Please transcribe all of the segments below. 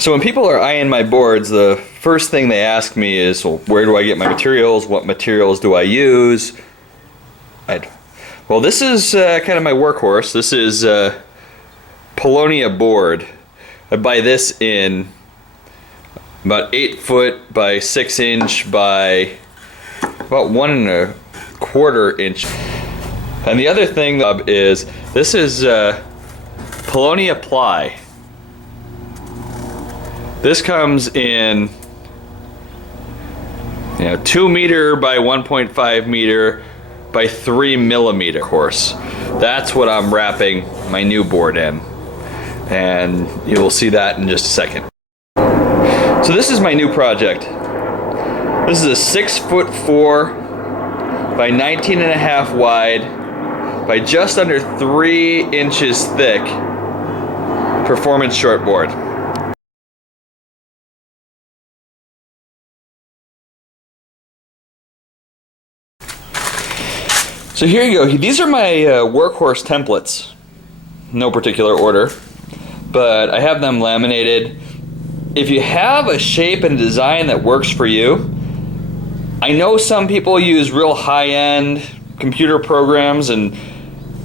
So when people are eyeing my boards, the first thing they ask me is, well, where do I get my materials? What materials do I use? Well, this is kind of my workhorse. This is paulownia board. I buy this in about 8 foot by 6 inch by about 1¼ inch. And the other thing is, this is paulownia ply. This comes in 2 meter by 1.5 meter by 3 millimeter course. That's what I'm wrapping my new board in. And you will see that in just a second. So this is my new project. This is a 6'4" by 19.5 wide by just under 3 inches thick performance shortboard. So here you go. These are my workhorse templates. No particular order, but I have them laminated. If you have a shape and design that works for you, I know some people use real high-end computer programs and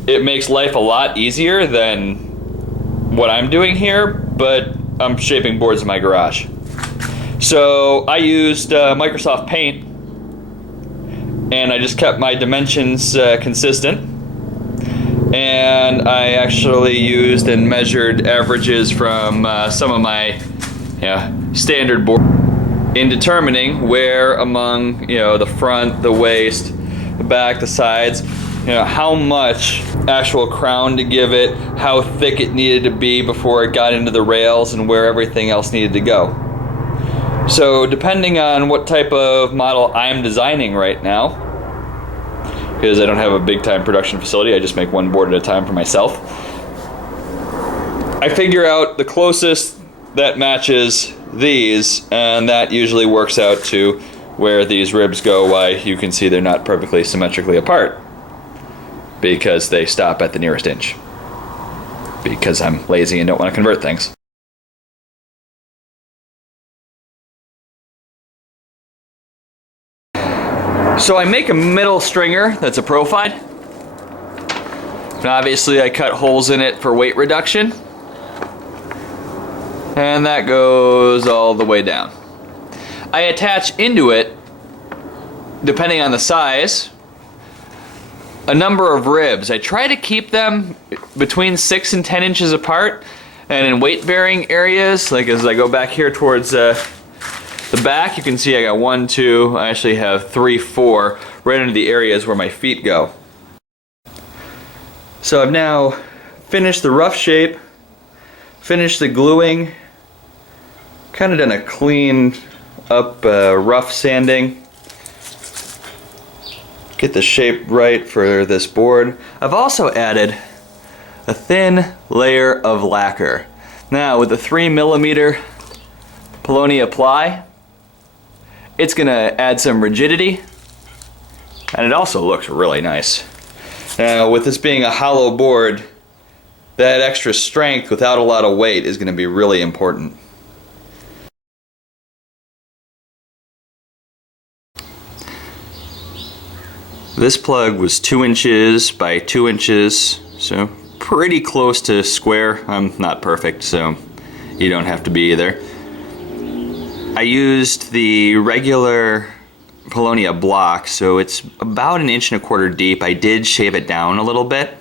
it makes life a lot easier than what I'm doing here, but I'm shaping boards in my garage. So I used Microsoft Paint, and I just kept my dimensions consistent, and I actually used and measured averages from some of my standard boards in determining where among the front, the waist, the back, the sides, how much actual crown to give it, how thick it needed to be before it got into the rails, and where everything else needed to go. So depending on what type of model I'm designing right now, because I don't have a big time production facility, I just make one board at a time for myself, I figure out the closest that matches these, and that usually works out to where these ribs go, why you can see they're not perfectly symmetrically apart, because they stop at the nearest inch, because I'm lazy and don't want to convert things. So I make a middle stringer that's a profile. And obviously I cut holes in it for weight reduction. And that goes all the way down. I attach into it, depending on the size, a number of ribs. I try to keep them between 6 and 10 inches apart, and in weight bearing areas, like as I go back here towards the back, you can see I got 1, 2, I actually have 3, 4 right into the areas where my feet go. So I've now finished the rough shape, finished the gluing, kind of done a clean up rough sanding, get the shape right for this board. I've also added a thin layer of lacquer. Now with the 3 millimeter paulownia ply, it's going to add some rigidity, and it also looks really nice. Now with this being a hollow board, that extra strength without a lot of weight is going to be really important. This plug was 2 inches by 2 inches, so pretty close to square. I'm not perfect, so you don't have to be either. I used the regular paulownia block, so it's about 1.25 inches deep. I did shave it down a little bit,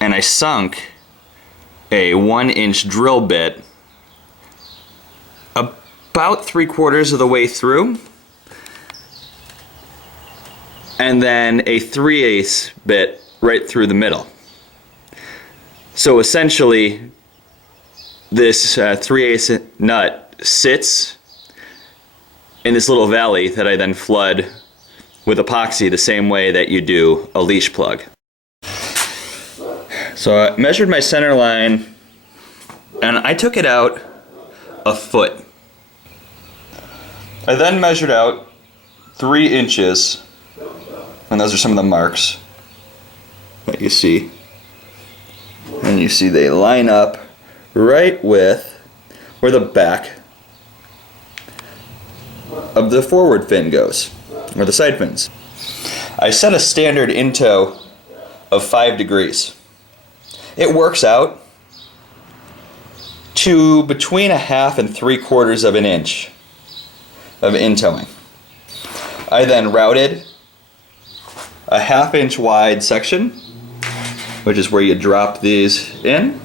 and I sunk a 1-inch drill bit about 3/4 of the way through, and then a 3/8 bit right through the middle. So essentially, this 3/8 nut sits in this little valley that I then flood with epoxy the same way that you do a leash plug. So I measured my center line, and I took it out a foot. I then measured out 3 inches, and those are some of the marks that you see. And you see they line up right with where the back of the forward fin goes, or the side fins. I set a standard in tow of 5 degrees. It works out to between 1/2 and 3/4 of an inch of in towing. I then routed a 1/2 inch wide section, which is where you drop these in.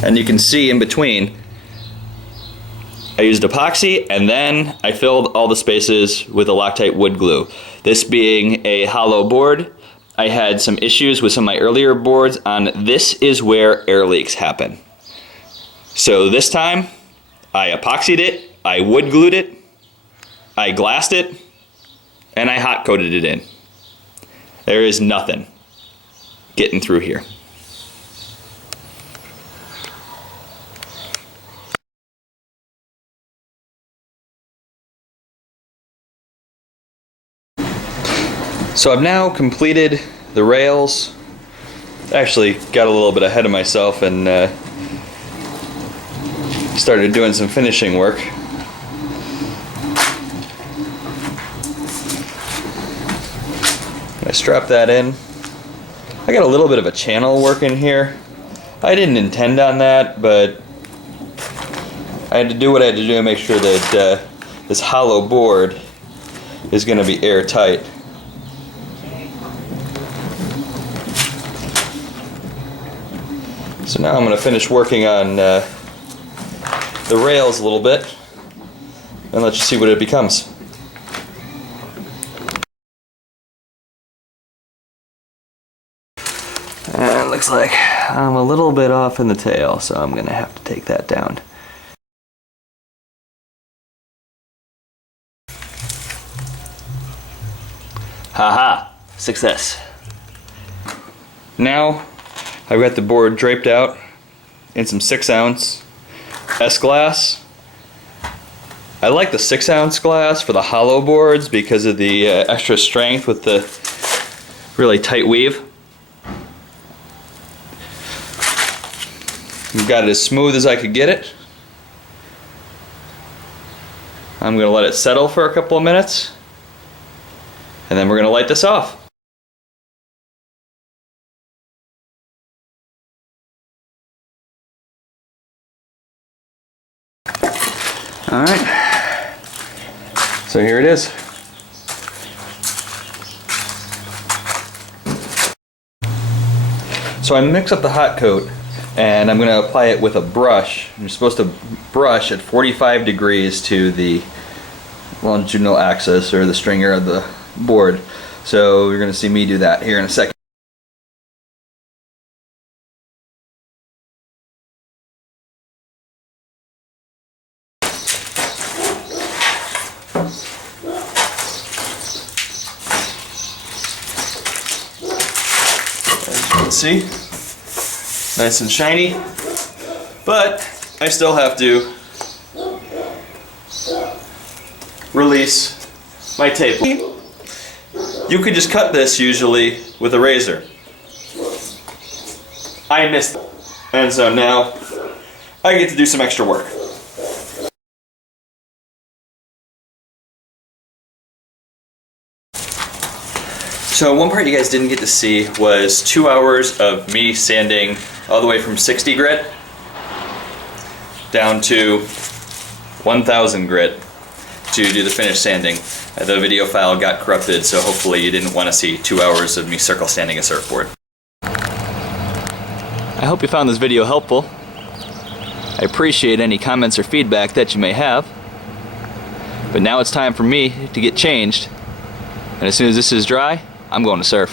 And you can see in between, I used epoxy and then I filled all the spaces with a Loctite wood glue. This being a hollow board, I had some issues with some of my earlier boards on this is where air leaks happen. So this time, I epoxied it, I wood glued it, I glassed it, and I hot coated it in. There is nothing getting through here. So I've now completed the rails. Actually got a little bit ahead of myself and started doing some finishing work. I strapped that in. I got a little bit of a channel working here. I didn't intend on that, but I had to do what I had to do to make sure that this hollow board is going to be airtight. So now I'm going to finish working on the rails a little bit and let you see what it becomes. And it looks like I'm a little bit off in the tail, so I'm going to have to take that down. Haha! Success! Now I've got the board draped out in some 6-ounce S-glass. I like the 6-ounce glass for the hollow boards because of the extra strength with the really tight weave. I've got it as smooth as I could get it. I'm going to let it settle for a couple of minutes, and then we're going to light this off. Alright, so here it is. So I mix up the hot coat and I'm going to apply it with a brush. You're supposed to brush at 45 degrees to the longitudinal axis or the stringer of the board. So you're going to see me do that here in a second. See, nice and shiny, but I still have to release my tape. You could just cut this usually with a razor. I missed it, and so now I get to do some extra work. So one part you guys didn't get to see was 2 hours of me sanding all the way from 60 grit down to 1000 grit to do the finish sanding. The video file got corrupted, so hopefully you didn't want to see 2 hours of me circle sanding a surfboard. I hope you found this video helpful. I appreciate any comments or feedback that you may have. But now it's time for me to get changed. And as soon as this is dry, I'm going to surf.